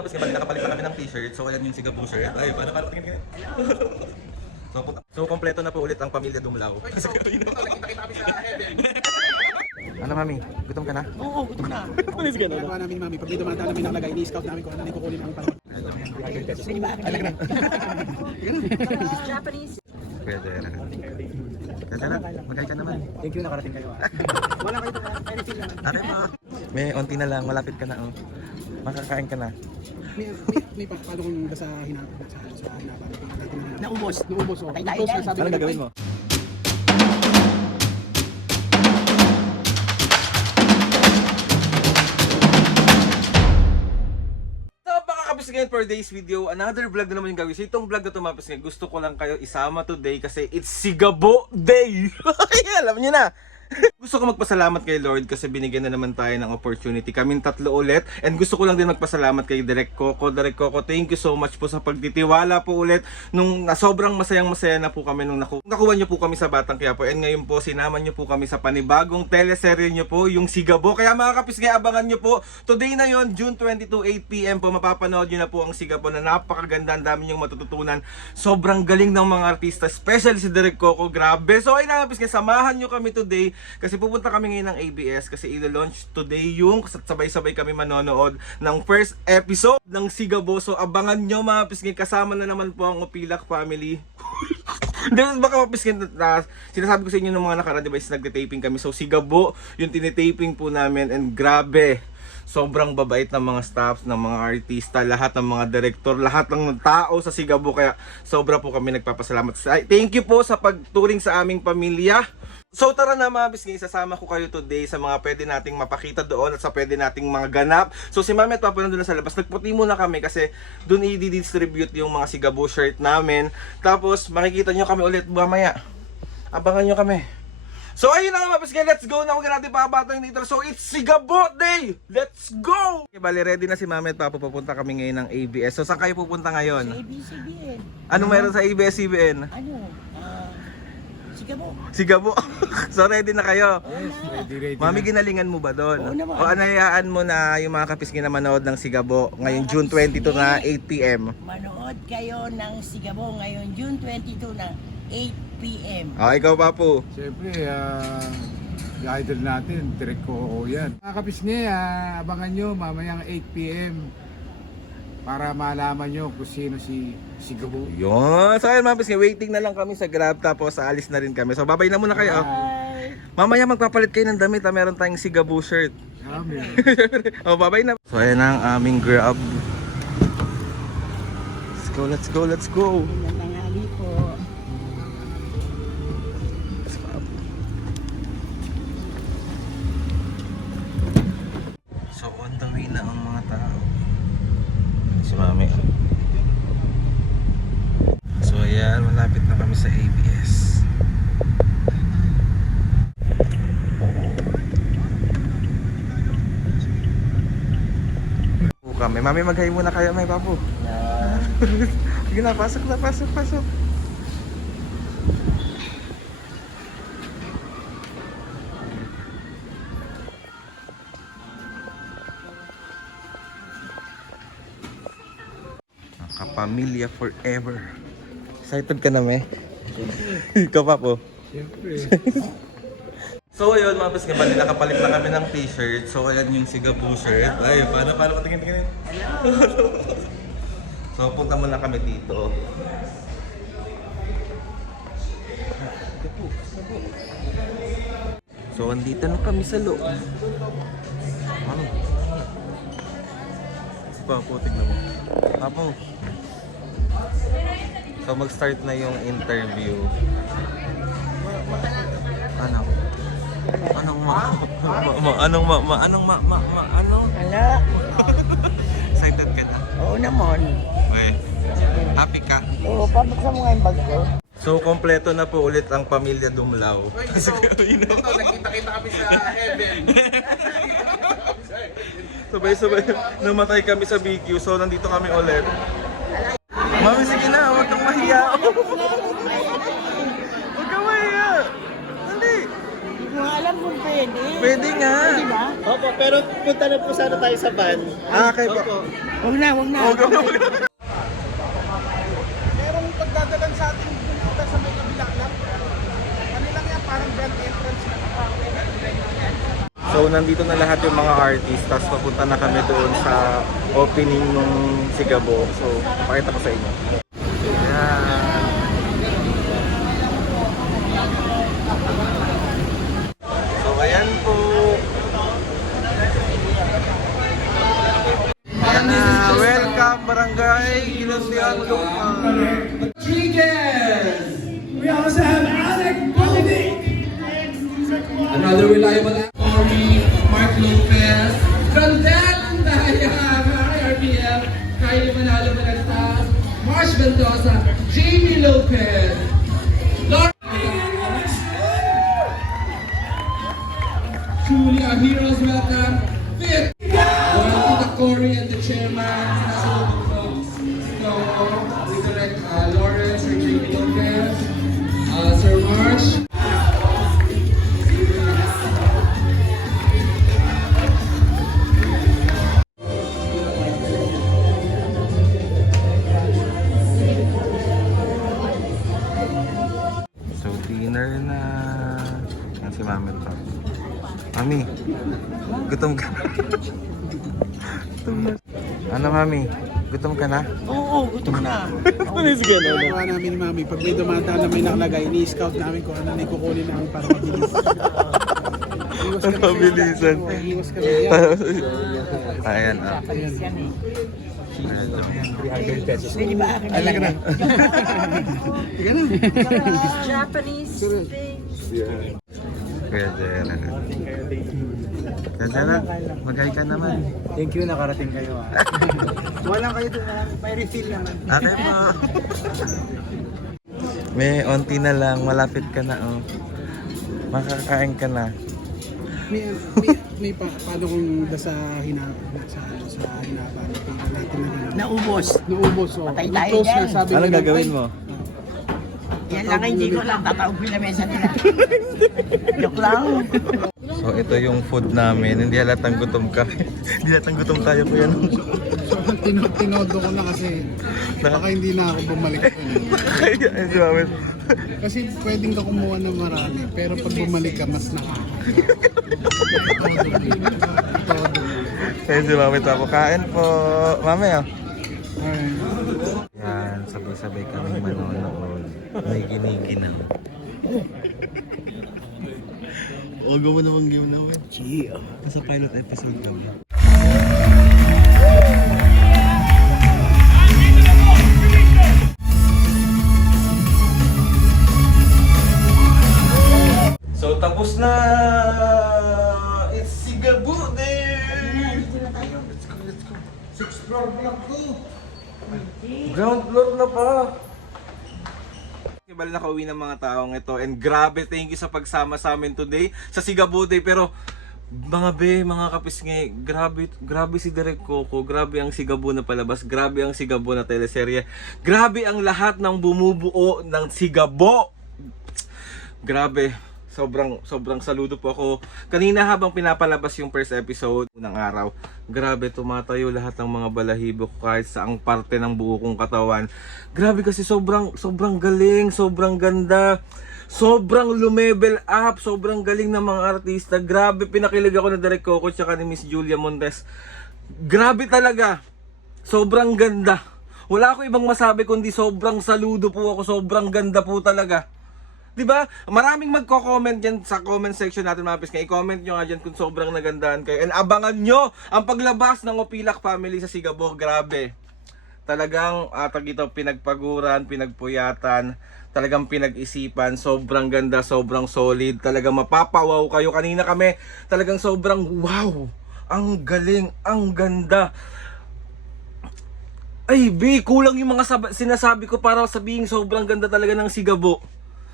Mapis, kapag nakapalit na kami ng t-shirt, so ayan yung Sigabong shirt. Ay, paano tingin? So, kompleto na po ulit ang pamilya Dumlao. Nakita-kita kami sa heaven. Ano mami? Gutom ka na? Oo, gutom na. Panis ka na? Ginagawa namin mami, pag dito mga namin nakalagay, ni-scout namin kung ano na kukunin ang pangkat. Sige ba? Alag na. Japanese. Pwede na. Pwede na. Magkaya ka naman. Thank you, nakarating kayo. Wala kayo ito. Anything lang. Okay pa. May onti na lang. Malapit ka na. Oh. Makakain ka na. May palo kong sa hinapan. Naubos. Naubos, oh. Patay tayo dyan. Anong gagawin mo? Ngayon for today's video, another vlog na naman yung gawin. So itong vlog na tumapos ngayon, gusto ko lang kayo isama today kasi it's Sigabo Day! Alam niyo na! Gusto ko magpasalamat kay Lord kasi binigyan na naman tayo ng opportunity. Kaming tatlo ulit. And gusto ko lang din magpasalamat kay Direk Coco. Direk Coco, thank you so much po sa pagtitiwala po ulit. Nung sobrang masayang-masaya na po kami nung nakuha niyo po kami sa Batang Quiapo. And ngayon po, sinama niyo po kami sa panibagong teleserye niyo po, yung Sigabo. Kaya mga kapisgay, abangan niyo po. Today na yon, June 22, 8 PM po, mapapanood niyo na po ang Sigabo na napakaganda. Ang dami niyong matututunan. Sobrang galing ng mga artista, especially si Direk Coco. Grabe. So ay mga kapisgay, samahan niyo kami today. Kasi pupunta kami ngayon ng ABS kasi i-launch today yung sabay-sabay kami manonood ng first episode ng Sigabo. So abangan nyo mga pisngin, kasama na naman po ang Opilak family. Then baka mapiskin na sinasabi ko sa inyo ng mga nakaraan, diba, nagte-taping kami. So Sigabo yung tinitaping po namin and grabe. Sobrang babait ng mga staffs, ng mga artista, lahat ng mga director, lahat ng tao sa Sigabo. Kaya sobra po kami nagpapasalamat. Thank you po sa pagturing sa aming pamilya. So tara na mga bisngay, sasama ko kayo today sa mga pwede nating mapakita doon at sa pwede nating mga ganap. So si Mami at Papa nandun na sa labas, nagputi muna kami kasi doon i-distribute yung mga Sigabo shirt namin. Tapos makikita nyo kami ulit mamaya. Abangan nyo kami. So ayun na nga mga bisngay, let's go na. Huwag natin papabato yung intro. So it's Sigabo Day! Let's go! Okay, bali ready na si Mami at Papa, pupunta kami ngayon ng ABS. So saan kayo pupunta ngayon? Sa ABS-CBN. Anong meron sa ABS-CBN? Sigabo. Sigabo. So ready na kayo? Ready. Mami, ginalingan mo ba doon? Oo naman. O anayaan mo na yung mga kapisngin na manood ng Sigabo ngayong June 22 na 8 PM? Manood kayo ng Sigabo ngayon June 22 na 8 PM. O, ikaw pa po. Siyempre, yung idol natin, Direk Coco yan. Mga kapisngi, abangan nyo mamayang 8 PM para malaman nyo kung sino si Sigabo. Yun. So ayun mga kapisngin, waiting na lang kami sa Grab tapos aalis na rin kami. So babay na muna kayo. Bye! Mamaya magpapalit kayo ng damit. Meron tayong Sigabo shirt. Amen. O, babay na. So ayan ang aming Grab. Let's go, let's go, let's go. Nanangali po. So on the way na ang mga tao. Si Mami. So ayan, malapit na kami sa ABS. Kami. Mami, mag-hi muna kayo, may papo. Sige na, pasok na, pasok. Kapamilya forever. Excited ka na, me? Ikaw pa po. Siyempre. So ayun mga paskin, bali nakapalit na kami ng t-shirt. So ayan yung Sigabo shirt. Ay, paano patingin? So punta muna kami dito. So andito na kami sa loob. Ano? Si Papo, tignan mo. Papo. So mag-start na yung interview. Ano? Hala. Excited ka na? Oo naman. Okay. Happy ka? Oo, pabuksan mo nga yung bag ko. So, kompleto na po ulit ang pamilya Dumlao. Nakita-kita kami sa heaven. Sabay-sabay, namatay kami sa BQ. So, nandito kami ulit. Mami, sige na, huwag kang mahiya. Huwag kang mahiya. Dali. Hindi mo alam, kung pwede. Pwede nga. Di ba? Opo, pero punta na po sana tayo sa van. Okay po. Huwag na, huwag na. Merong pagdadalan sa ating pumunta sa may kabila lang. Ano lang yan, parang grand entrance na. So nandito na lahat yung mga artist, tapos papunta na kami doon sa opening ng Sigabo. So pakita ko sa inyo. Ayan. So ayan po. Ayan na, welcome Barangay Ginundian Luma. We also have Alec Benedict. Another reliable Corey, Mark Lopez, Rondel Andaya, RPM, Kylie Manalo Managtas, Marsh Mendoza, Jamie Lopez, Lauren. Truly our heroes, welcome. Fifth, welcome to the Corey and the chairman. So, we direct Lawrence, Sir Jamie Lopez, Sir Marsh. So dinner na. Yan si Mami pa. Mami, gutom ka. Gutom na. Ano Mami? Gutom ka na? Oo, gutom na. Ginagawa namin ni Mami, pag may dumadaan na may nakalagay, ni-scout namin kung ano na kukunin namin para mabilis. Iwas kami sa Mabilisan. Oo, iwas kami. Yan. Ayan. Pwede ba akin na lang? Tiga na. Japanese things. Pwede na. Ganda na. Magay ka naman. Thank you, nakarating kayo. Walang kayo doon, may refill naman. Okay po. May onti na lang. Malapit ka na oh. Makakain ka na. May paano kung sa hinapan natin na Naubos. naubos o Patay tayo close na dyan. sabi Anong nila, gagawin "Ay, mo? Yan lang hindi ko lang. Tataog ko yung lamesa nila. Joke lang. So ito yung food namin. Hindi halatang gutom ka. Hindi halatang gutom tayo po yan. Tinodo ko na kasi baka hindi na ako bumalik. Kaya si Mami. Kasi pwedeng ka kumuha ng marami, pero pag bumalik ka, mas nakakaya. Todo. Kaya si Mami tapo. Kain po. Mami oh. Ay. Yan, sabay-sabay kami manonood. May giniginaw. O, gawa namang game namin. Gee. Nasa pilot episode kami. So, tapos na! It's Sigabo Day! Let's go, let's go. 6th floor block 2. Ground floor na pa. Bali nakauwi ng mga taong ito and grabe thank you sa pagsama sa amin today sa Sigabo Day. Pero mga kapisngi, grabe si Direk Coco, grabe ang Sigabo na palabas, grabe ang Sigabo na teleserye, grabe ang lahat ng bumubuo ng Sigabo. Grabe. Sobrang saludo po ako. Kanina habang pinapalabas yung first episode ng araw, grabe tumatayo lahat ng mga balahibo ko kahit saang parte ng buo kong katawan. Grabe kasi sobrang galing, sobrang ganda, sobrang lumevel up, sobrang galing ng mga artista. Grabe pinakilig ako na Direk Coco tsaka ni Miss Julia Montes. Grabe talaga. Sobrang ganda. Wala ako ibang masabi kundi sobrang saludo po ako, sobrang ganda po talaga. Diba? Maraming magko-comment dyan sa comment section natin mga piskay. I-comment nyo nga dyan kung sobrang nagandahan kayo. And abangan nyo ang paglabas ng Opilak family sa Sigabo. Grabe. Talagang pinagpaguran, pinagpuyatan, talagang pinag-isipan. Sobrang ganda, sobrang solid. Talagang mapapawaw kayo. Kanina kami talagang sobrang wow. Ang galing, ang ganda. Ay, B, kulang yung mga sinasabi ko para sabihin sobrang ganda talaga ng Sigabo.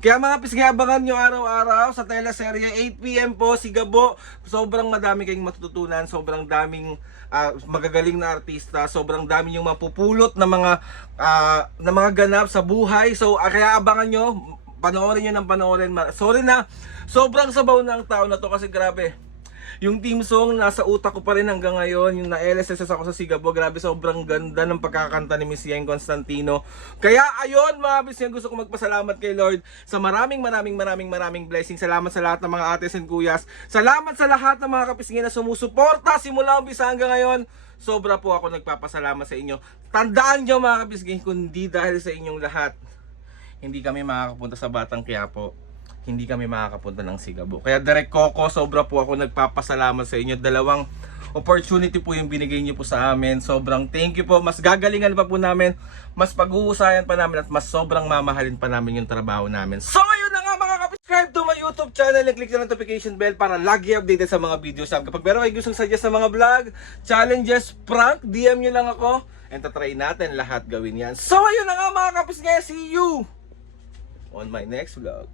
Kaya mga pisngi, abangan nyo araw-araw sa teleserye 8 PM po, Sigabo. Sobrang madami kayong matututunan, sobrang daming magagaling na artista, sobrang dami yung mapupulot na mga ganap sa buhay. So kaya abangan nyo, panoorin nyo ng panoorin. Sorry na, sobrang sabaw na ang tao na to kasi grabe. Yung team song nasa utak ko pa rin hanggang ngayon. Yung na-LSS ako sa Sigabo. Grabe, sobrang ganda ng pagkakanta ni Miss Yang Constantino. Kaya ayun mga kabisnes, gusto ko magpasalamat kay Lord sa maraming blessings. Salamat sa lahat ng mga ates and kuyas. Salamat sa lahat ng mga kabisnes na sumusuporta simula umpisa hanggang ngayon. Sobra po ako nagpapasalamat sa inyo. Tandaan nyo mga kabisnes, kundi dahil sa inyong lahat, hindi kami makakapunta sa Batang Quiapo. Hindi kami makakapunta ng Sigabo. Kaya Direk Coco, sobra po ako nagpapasalamat sa inyo. 2 opportunity po yung binigay niyo po sa amin. Sobrang thank you po. Mas gagalingan pa po namin, mas pag-uusayan pa namin, at mas sobrang mamahalin pa namin yung trabaho namin. So ayun na nga mga subscribe to my YouTube channel and click the notification bell para lagi updated sa mga videos. Kapag meron kayo gustong suggest sa mga vlog, challenges, prank, DM nyo lang ako and tatry natin lahat gawin yan. So ayun na nga mga kapis, see you on my next vlog.